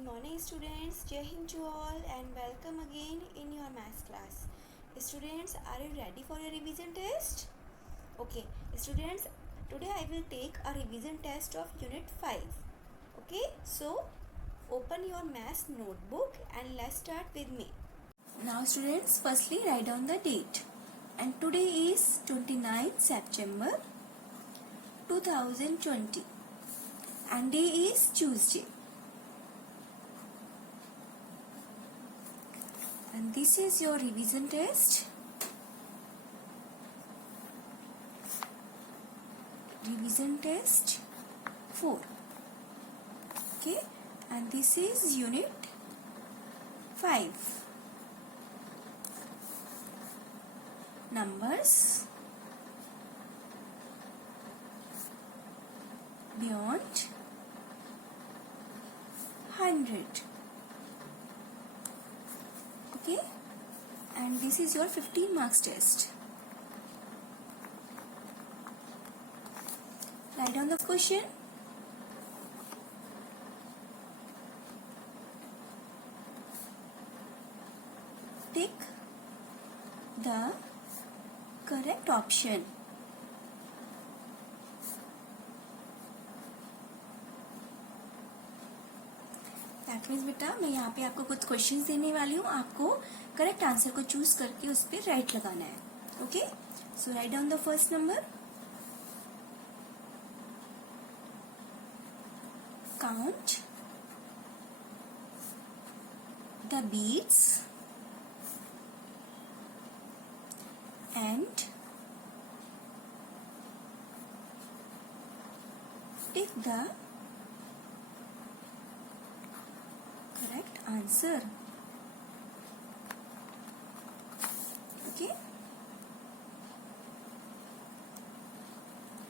Good morning students, Jai Hind to all and welcome again in your maths class. Students, are you ready for your revision test? Okay, students, today I will take a revision test of unit 5. Okay, so open your maths notebook and let's start with me. Now students, firstly write down the date. And today is 29th September 2020 and day is Tuesday. And this is your revision test. Revision test 4. Okay, and this is unit 5. Numbers beyond 100. Okay, and this is your 15 marks test. Write down the question. Tick the correct option. That means बेटा मैं यहाँ पे आपको कुछ क्वेश्चंस देने वाली हूँ, आपको करेक्ट आंसर को चूज करके उस पर राइट लगाना है. Okay, so write down the first number. Count the beats and pick the correct answer. Okay,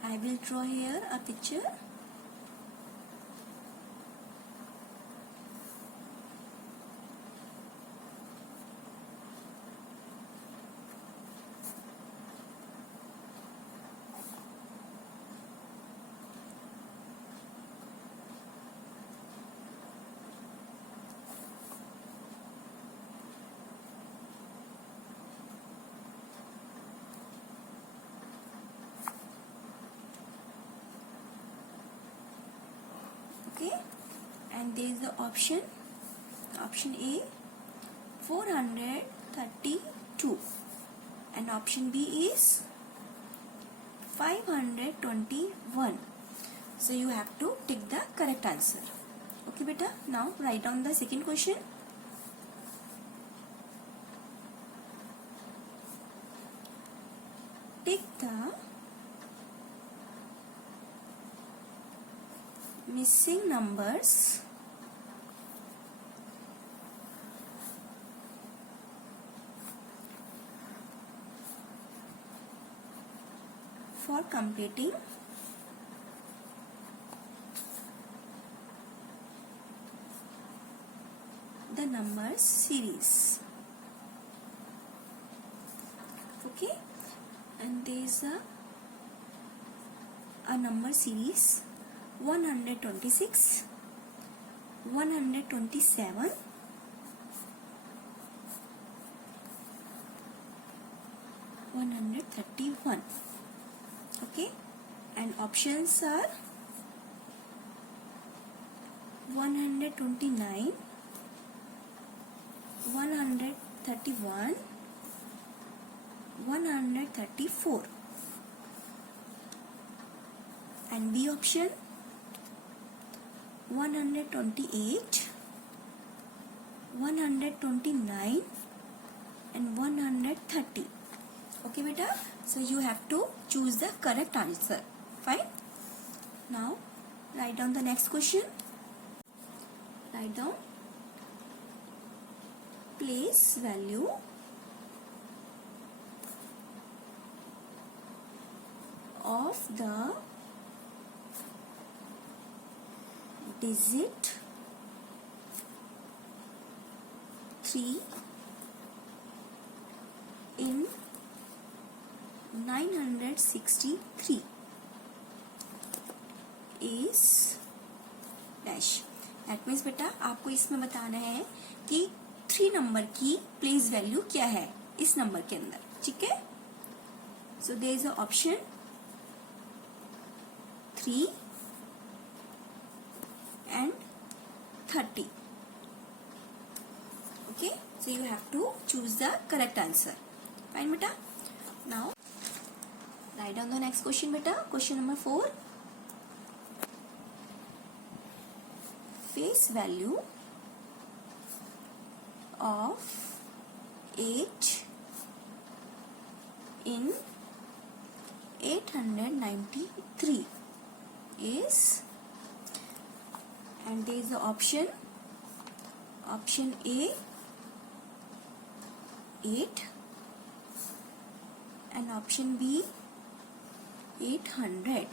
I will draw here a picture. Okay, and there is the option A 432 and option B is 521. So you have to tick the correct answer. Okay beta, now write down the second question. Tick the missing numbers for completing the numbers series. Okay, and there is a number series 126, 127, 131. Okay, and options are 129, 131, 134, and B option 128, 129 and 130. Okay beta, so you have to choose the correct answer. Fine. Now write down the next question. Write down place value of the digit 3 in 963 is dash, that means बेटा आपको इसमें बताना है कि 3 नंबर की place value क्या है इस नंबर के अंदर, ठीक है। So there is a option 3 and 30. Okay, so you have to choose the correct answer. Fine beta. Now write down the next question beta. Question number 4. Face value of 8 in 893 is, and there is the option A 8 and option B 800.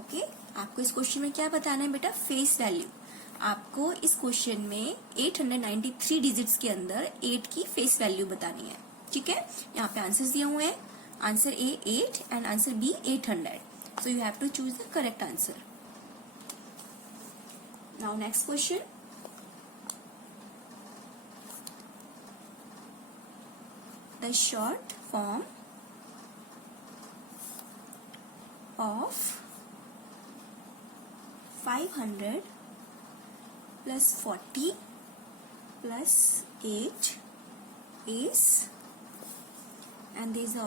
ओके, आपको इस क्वेश्चन में क्या बताना है बेटा, face value. आपको इस क्वेश्चन में 893 डिजिट्स के अंदर 8 की फेस वैल्यू बतानी है, ठीक है। यहाँ पे आंसर्स दिए हुए हैं, answer A 8 and answer B 800. So you have to choose the correct answer. Now next question, the short form of 500 plus 40 plus 8 is, and there is the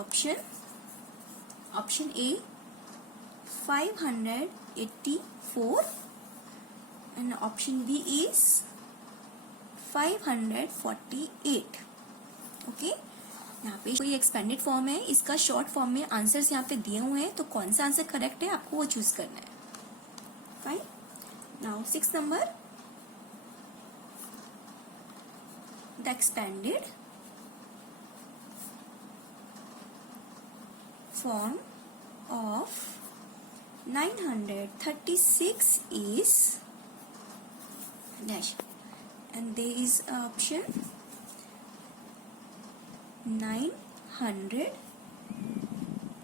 option A 584 and option B is 548. ओके, यहाँ पे कोई expanded form है, इसका short form में आंसर्स यहाँ पे दिए हुए हैं, तो कौन सा आंसर करेक्ट है आपको वो चूज करना है। Fine, now 6 number, the expanded form of 936 is dash, and there is option 900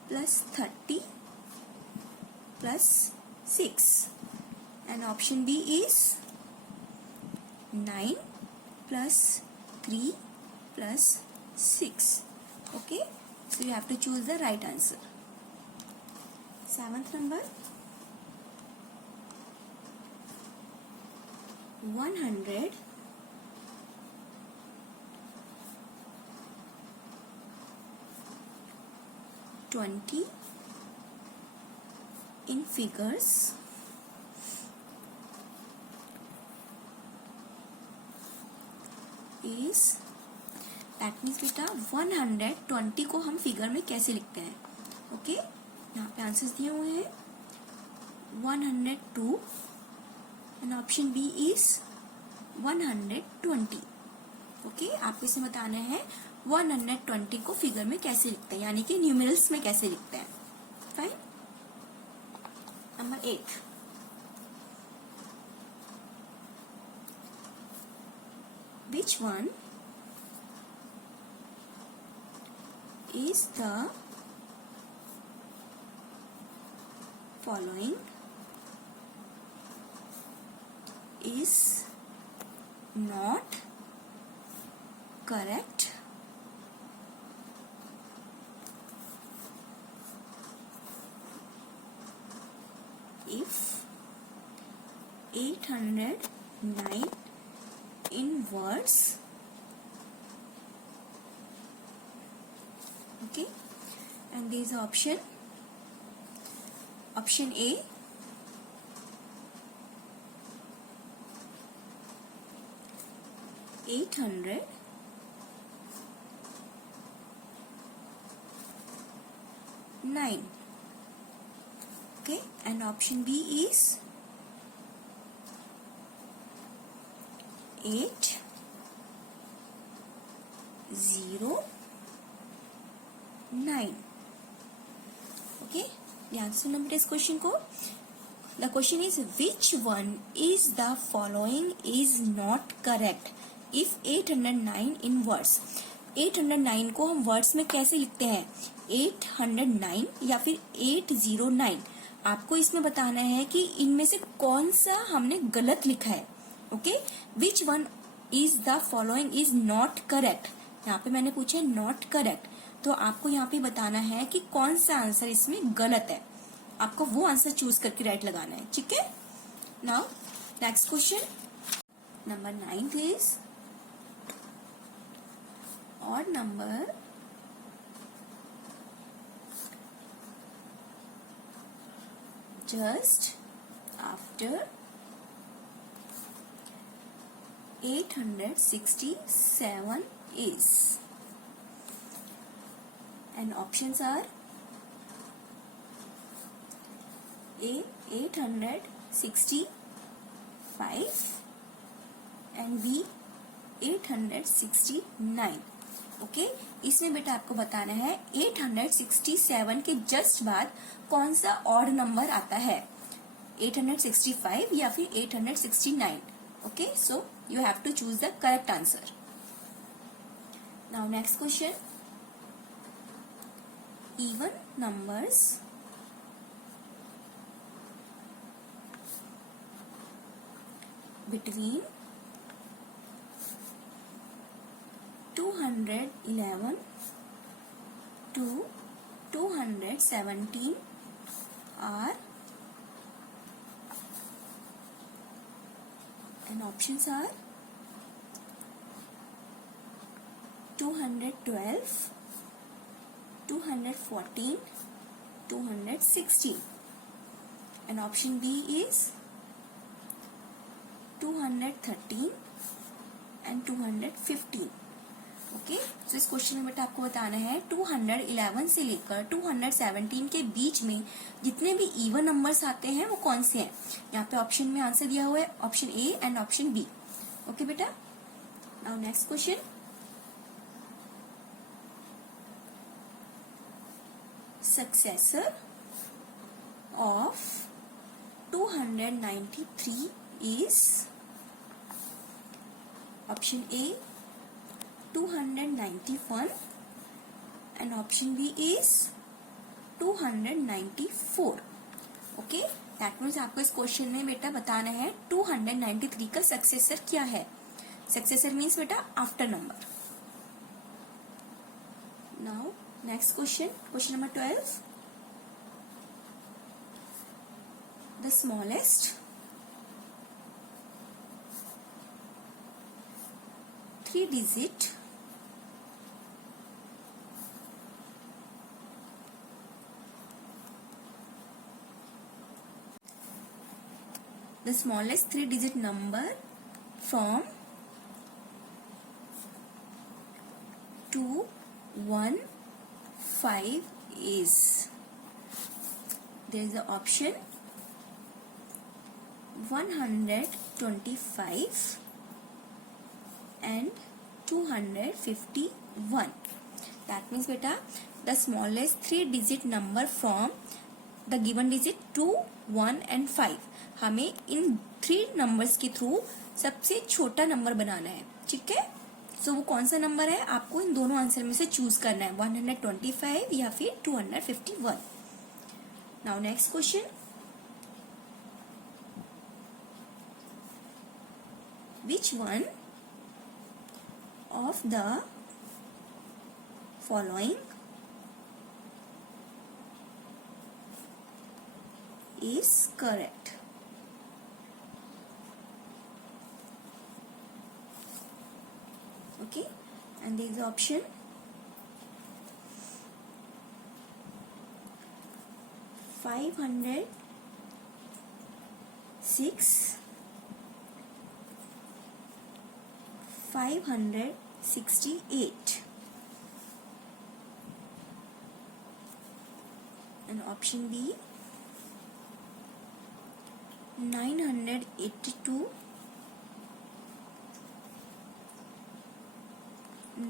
plus 30 plus 6, and option B is 9 plus 3 plus 6. Okay, so you have to choose the right answer. 7th number, 100 20 in figures is, that means बेटा 120 को हम फिगर में कैसे लिखते हैं। ओके, यहाँ पे आंसर्स दिए हुए हैं 102 and option B is 120. Okay, आपको इसे बताना है 120 को फिगर में कैसे लिखते हैं, यानी कि न्यूमेरल्स में कैसे लिखते हैं। Fine, number 8, which one is the following is not correct if 809 in words? Okay, and there is option A 800, nine. Okay, and option B is 8 0 9. Okay, ध्यान से सुनना बेटा इस क्वेश्चन को। The question is, which one is the following is not correct if 809 in words? 809 को हम वर्ड्स में कैसे लिखते हैं, 809 या फिर 809। आपको इसमें बताना है कि इनमें से कौन सा हमने गलत लिखा है। Okay, which one is the following is not correct. यहाँ पे मैंने पूछा नॉट करेक्ट, तो आपको यहाँ पे बताना है कि कौन सा आंसर इसमें गलत है, आपको वो आंसर चूज करके राइट लगाना है, ठीक है। Now next question number 9 is odd number just after 867 is, and options are A 865 and B 869। ओके, इसमें बेटा आपको बताना है 867 के जस्ट बाद कौन सा ऑड नंबर आता है, 865 या फिर 869। Okay, so you have to choose the correct answer. Now next question, even numbers between 211 to 217 are, and options are 212, 214, 216, and option B is 213 and 215। ओके, तो इस क्वेश्चन में बेटा आपको बताना है 211 से लेकर 217 के बीच में जितने भी इवन नंबर्स आते हैं वो कौन से हैं। यहाँ पे ऑप्शन में आंसर दिया हुआ है option A and option B. Okay बेटा, now next question, successor of 293 is, option A 291 and option B is 294। Okay, that means आपको इस क्वेश्चन में बेटा बताना है 293 का सक्सेसर क्या है। सक्सेसर मीन्स बेटा after number. Now next question, question number 12, the smallest three digit the smallest three-digit number from 215 is, there is the option 125 and 251। that means beta the smallest three-digit number from the given digit 2, 1 and 5, हमें इन 3 नंबर्स के थ्रू सबसे छोटा नंबर बनाना है, ठीक है। सो वो कौन सा नंबर है, आपको इन दोनों आंसर में से चूज करना है, 125 या फिर 251। Now next question, which one of the following is correct। okay, and there is the option 506, 568 and option B 982,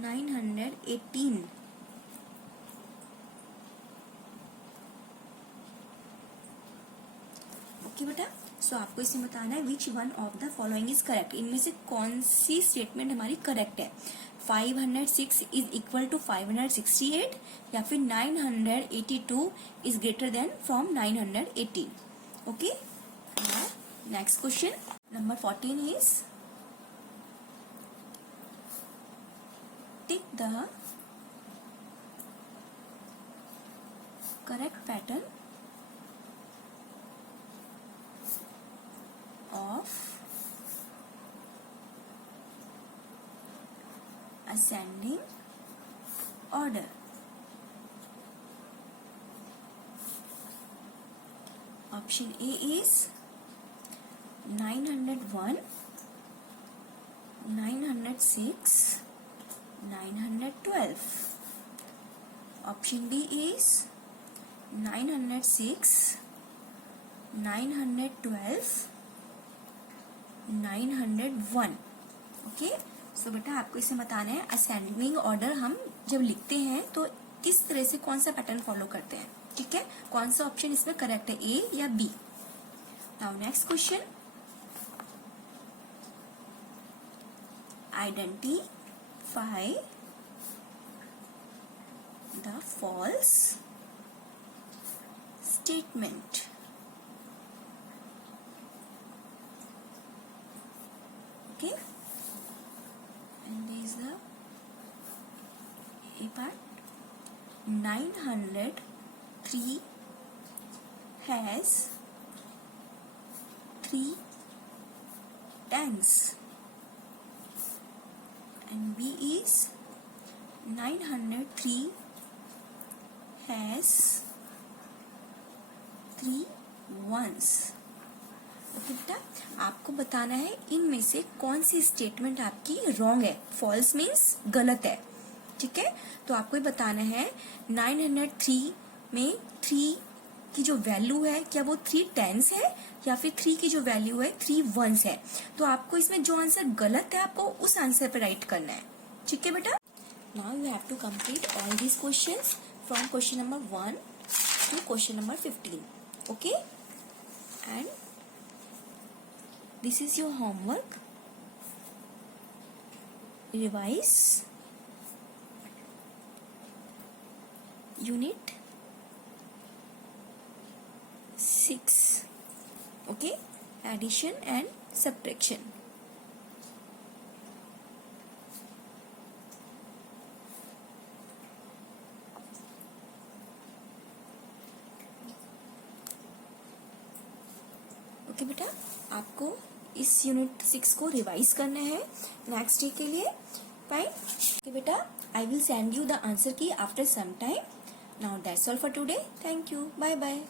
918 ओके बेटा, सो आपको इसमें बताना है which one of the following is correct, इनमें से कौन सी स्टेटमेंट हमारी करेक्ट है। 506 इज इक्वल टू 568 या फिर 982 is greater than from 918। Okay, next question number 14 is Tick the correct pattern of ascending order. Option A is 901, 906, 912. Option B is 906, 912, 901. ओके, सो बेटा आपको इसे बताना है असेंडिंग ऑर्डर हम जब लिखते हैं तो किस तरह से कौन सा पैटर्न फॉलो करते हैं. ठीक है, कौन सा ऑप्शन इसमें करेक्ट है, ए या B. Now next question. Identify the false statement. Okay, and there is the A part. 903 has 3 tens, and B is 903 has 3 ones. ओके बेटा, आपको बताना है इनमें से कौन सी स्टेटमेंट आपकी रॉन्ग है. फॉल्स मीन्स गलत है. ठीक है, तो आपको ये बताना है 903 में 3 की जो वैल्यू है क्या वो 3 टेंस है या फिर 3 की जो वैल्यू है 3 वंस है. तो आपको इसमें जो आंसर गलत है आपको उस आंसर पे राइट करना है. ठीक है बेटा. Now you have to complete all these questions from question number 1 to question number 15. Okay, and this is your homework. Revise unit 6. Okay, addition and subtraction. Okay बेटा, आपको इस यूनिट 6 को रिवाइज करना है नेक्स्ट डे के लिए. फाइन. ओके बेटा, I will send you the answer key after some time. Now that's all for today. Thank you. Bye bye.